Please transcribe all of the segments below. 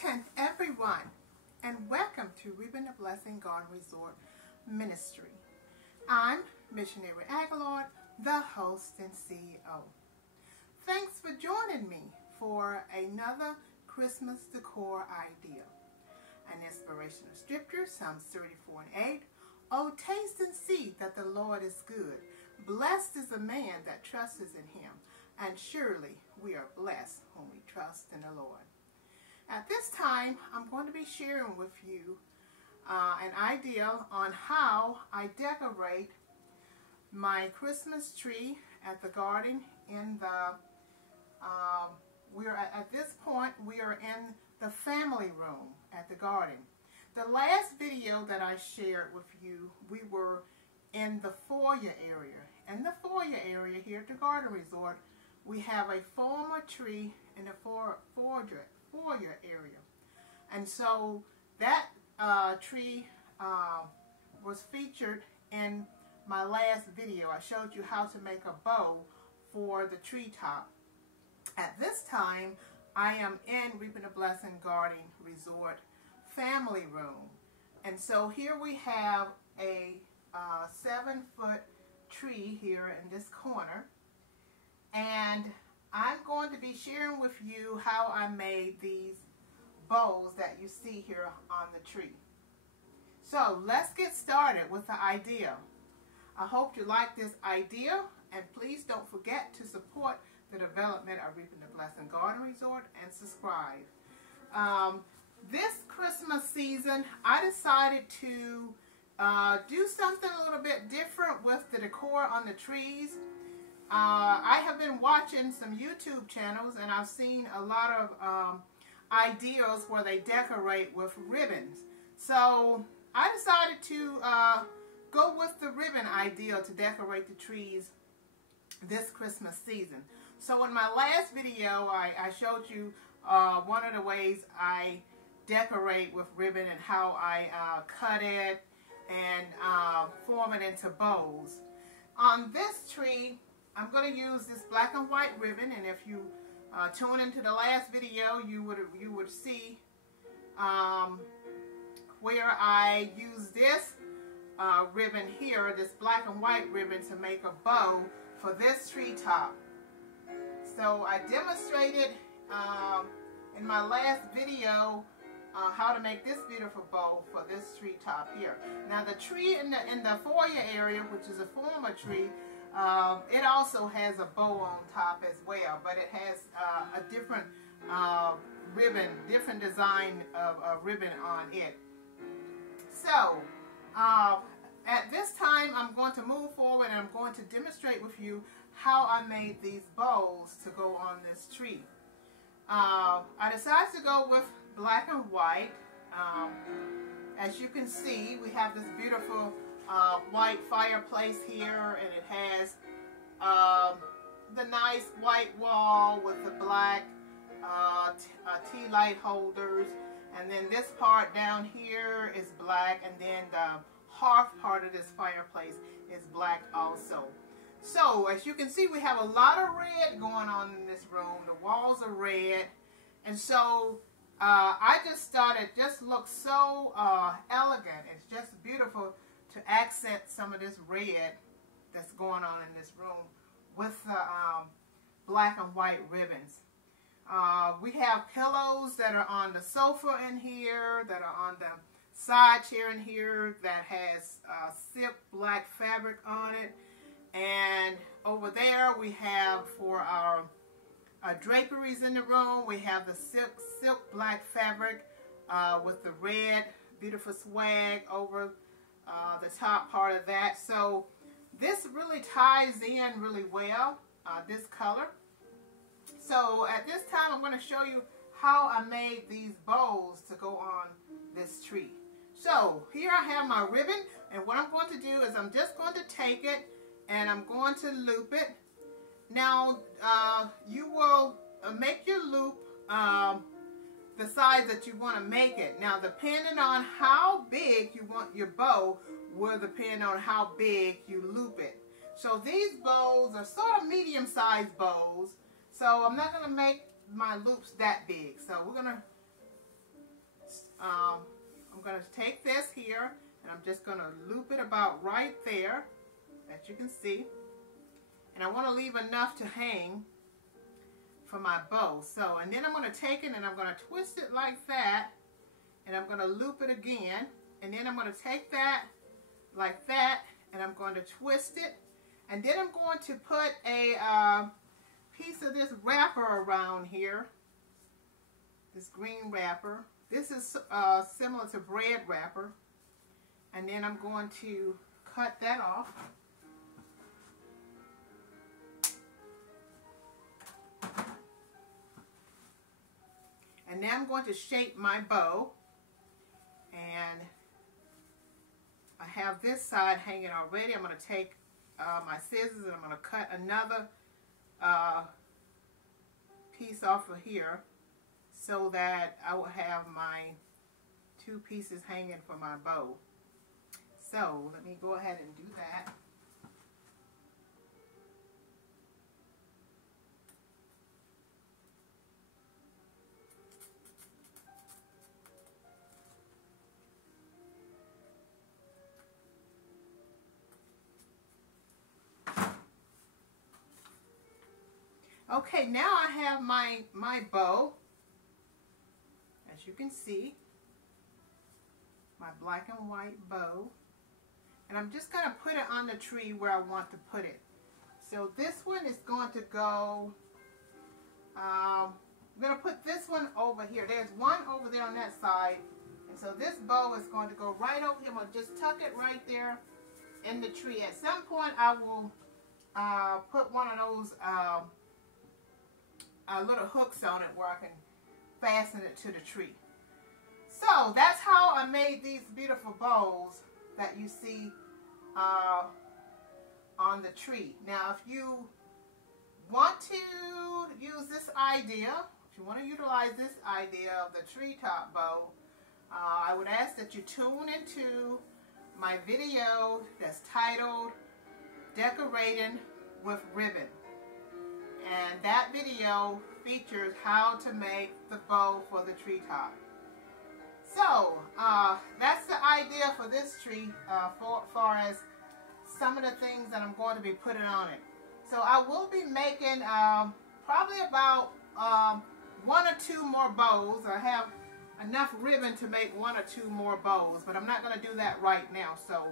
10th, everyone, and welcome to Ribbon of Blessing Garden Resort Ministry. I'm Missionary Aguillard, the host and CEO. Thanks for joining me for another Christmas decor idea. An inspirational scripture, Psalms 34:8. Oh, taste and see that the Lord is good. Blessed is the man that trusts in him, and surely we are blessed when we trust in the Lord. At this time, I'm going to be sharing with you an idea on how I decorate my Christmas tree at the garden. At this point, we are in the family room at the garden. The last video that I shared with you, we were in the foyer area. In the foyer area here at the Garden Resort, we have a former tree in the foyer area. And so that tree was featured in my last video. I showed you how to make a bow for the treetop. At this time, I am in Reaping a Blessing Garden Resort family room. And so here we have a 7-foot tree here in this corner. And I'm going to be sharing with you how I made these bows that you see here on the tree. So let's get started with the idea. I hope you like this idea, and please don't forget to support the development of Reaping the Blessing Garden Resort and subscribe. This Christmas season, I decided to do something a little bit different with the decor on the trees. I have been watching some YouTube channels, and I've seen a lot of ideas where they decorate with ribbons. So I decided to go with the ribbon idea to decorate the trees this Christmas season. So in my last video, I showed you one of the ways I decorate with ribbon and how I cut it and form it into bows. On this tree, I'm going to use this black and white ribbon, and if you tune into the last video, you would see where I use this ribbon here, this black and white ribbon, to make a bow for this treetop. So I demonstrated in my last video how to make this beautiful bow for this treetop here. Now the tree in the foyer area, which is a former tree, it also has a bow on top as well, but it has a different ribbon, different design of ribbon on it. So at this time, I'm going to move forward and I'm going to demonstrate with you how I made these bows to go on this tree. I decided to go with black and white. As you can see, we have this beautiful white fireplace here, and it has the nice white wall with the black tea light holders, and then this part down here is black, and then the hearth part of this fireplace is black also. So as you can see, we have a lot of red going on in this room. The walls are red, and so I just thought it just looks so elegant. It's just beautiful to accent some of this red that's going on in this room with the black and white ribbons. We have pillows that are on the sofa in here, that are on the side chair in here, that has silk black fabric on it. And over there we have, for our draperies in the room, we have the silk black fabric with the red beautiful swag over the top part of that. So this really ties in really well, this color. So at this time, I'm going to show you how I made these bows to go on this tree. So here I have my ribbon, and what I'm going to do is I'm just going to take it and I'm going to loop it. Now you will make your loop the size that you want to make it. Now depending on how big you want your bow will depend on how big you loop it. So these bows are sort of medium-sized bows, so I'm not going to make my loops that big. So we're going to I'm going to take this here and I'm just going to loop it about right there, as you can see. And I want to leave enough to hang for my bow. So, and then I'm going to take it and I'm going to twist it like that, and I'm going to loop it again, and then I'm going to take that like that, and I'm going to twist it, and then I'm going to put a piece of this wrapper around here, this green wrapper. This is similar to bread wrapper, and then I'm going to cut that off. And now I'm going to shape my bow, and I have this side hanging already. I'm going to take my scissors and I'm going to cut another piece off of here so that I will have my two pieces hanging for my bow. So let me go ahead and do that. Okay, now I have my bow, as you can see, my black and white bow, and I'm just going to put it on the tree where I want to put it. So this one is going to go, I'm going to put this one over here. There's one over there on that side, and so this bow is going to go right over here. I'm going to just tuck it right there in the tree. At some point I will put one of those little hooks on it where I can fasten it to the tree. So that's how I made these beautiful bows that you see on the tree. Now if you want to use this idea, if you want to utilize this idea of the treetop bow, I would ask that you tune into my video that's titled Decorating with Ribbon. And that video features how to make the bow for the treetop. So, that's the idea for this tree for far as some of the things that I'm going to be putting on it. So I will be making probably about 1 or 2 more bows. I have enough ribbon to make 1 or 2 more bows, but I'm not going to do that right now. So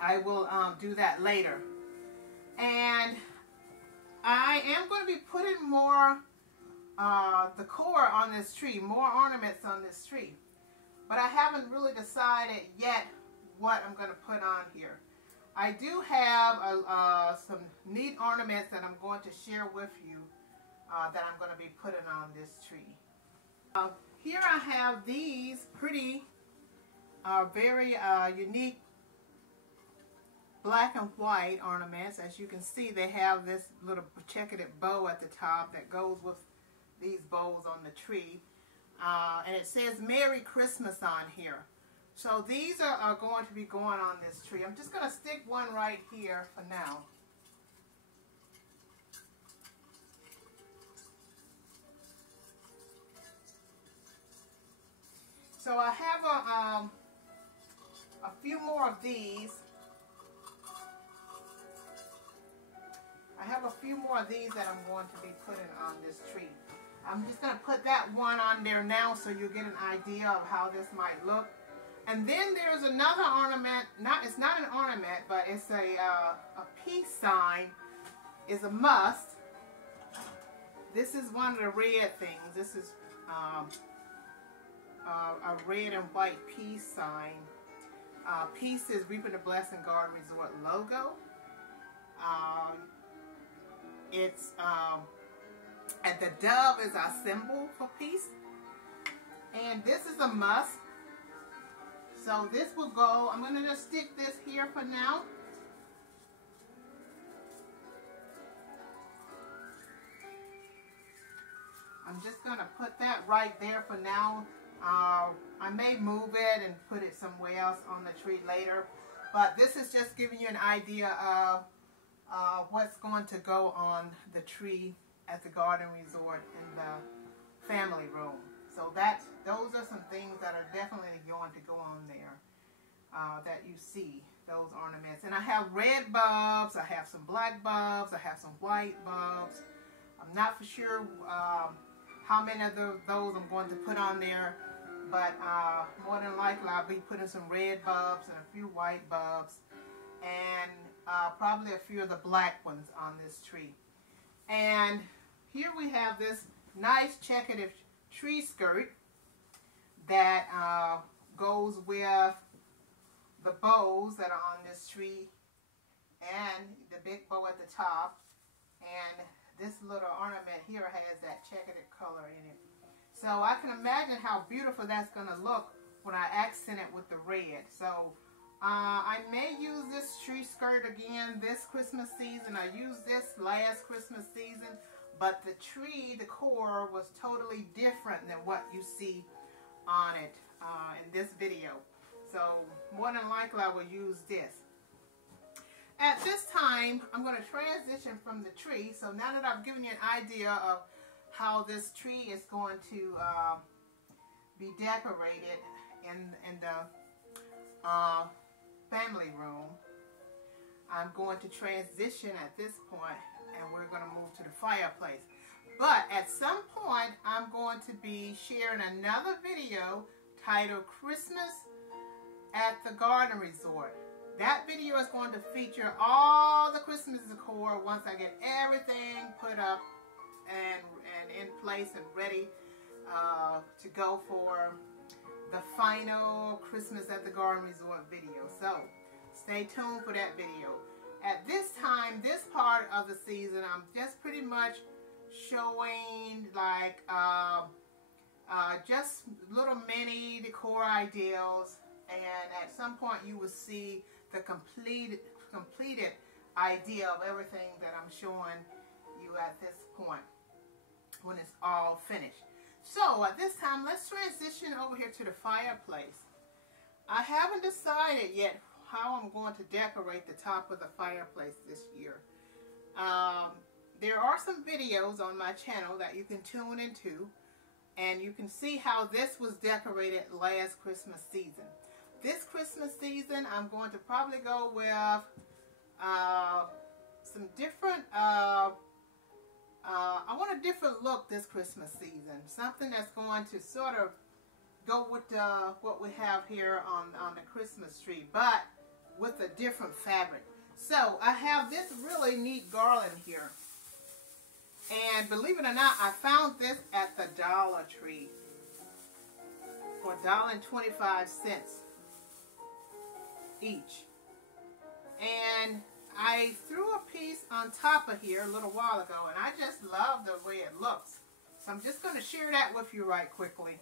I will do that later. And I am going to be putting more decor on this tree, more ornaments on this tree. But I haven't really decided yet what I'm going to put on here. I do have some neat ornaments that I'm going to share with you that I'm going to be putting on this tree. Here I have these pretty, very unique black and white ornaments. As you can see, they have this little checkered bow at the top that goes with these bows on the tree. And it says Merry Christmas on here. So these are going to be going on this tree. I'm just going to stick one right here for now. So I have a few more of these. I have a few more of these that I'm going to be putting on this tree. I'm just going to put that one on there now so you get an idea of how this might look. And then there's another ornament. It's not an ornament, but it's a peace sign. Is a must. This is one of the red things. This is a red and white peace sign. Peace is Reaping the Blessing Garden Resort logo. And the dove is our symbol for peace. And this is a must. So this will go, I'm going to just stick this here for now. I'm just going to put that right there for now. I may move it and put it somewhere else on the tree later. But this is just giving you an idea of what's going to go on the tree at the garden resort in the family room. So those are some things that are definitely going to go on there that you see, those ornaments. And I have red bulbs, I have some black bulbs, I have some white bulbs. I'm not for sure how many of those I'm going to put on there, but more than likely I'll be putting some red bulbs and a few white bulbs, and probably a few of the black ones on this tree. And here we have this nice checkered tree skirt that goes with the bows that are on this tree and the big bow at the top. And this little ornament here has that checkered color in it. So I can imagine how beautiful that's going to look when I accent it with the red. So I may use this tree skirt again this Christmas season. I used this last Christmas season, but the tree decor was totally different than what you see on it in this video. So more than likely I will use this. At this time, I'm going to transition from the tree. So now that I've given you an idea of how this tree is going to be decorated in the family room, I'm going to transition at this point, and we're going to move to the fireplace. But at some point, I'm going to be sharing another video titled Christmas at the Garden Resort. That video is going to feature all the Christmas decor once I get everything put up and in place and ready to go for the final Christmas at the Garden Resort video. So stay tuned for that video. At this time, this part of the season, I'm just pretty much showing like just little mini decor ideas, and at some point you will see the completed idea of everything that I'm showing you at this point when it's all finished. So at this time, let's transition over here to the fireplace. I haven't decided yet how I'm going to decorate the top of the fireplace this year. There are some videos on my channel that you can tune into, and you can see how this was decorated last Christmas season. This Christmas season, I'm going to probably go with some different, I want a different look this Christmas season. Something that's going to sort of go with what we have here on the Christmas tree, but with a different fabric. So I have this really neat garland here. And believe it or not, I found this at the Dollar Tree for $1.25 each. And I threw a piece on top of here a little while ago, and I just love the way it looks. So I'm just going to share that with you right quickly.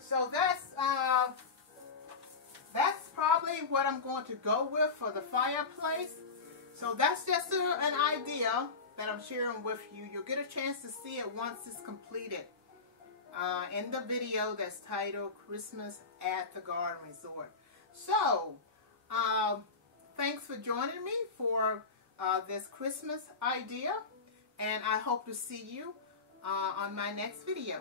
So that's probably what I'm going to go with for the fireplace. So that's just an idea that I'm sharing with you. You'll get a chance to see it once it's completed in the video that's titled Christmas at the Garden Resort. So thanks for joining me for this Christmas idea, and I hope to see you on my next video.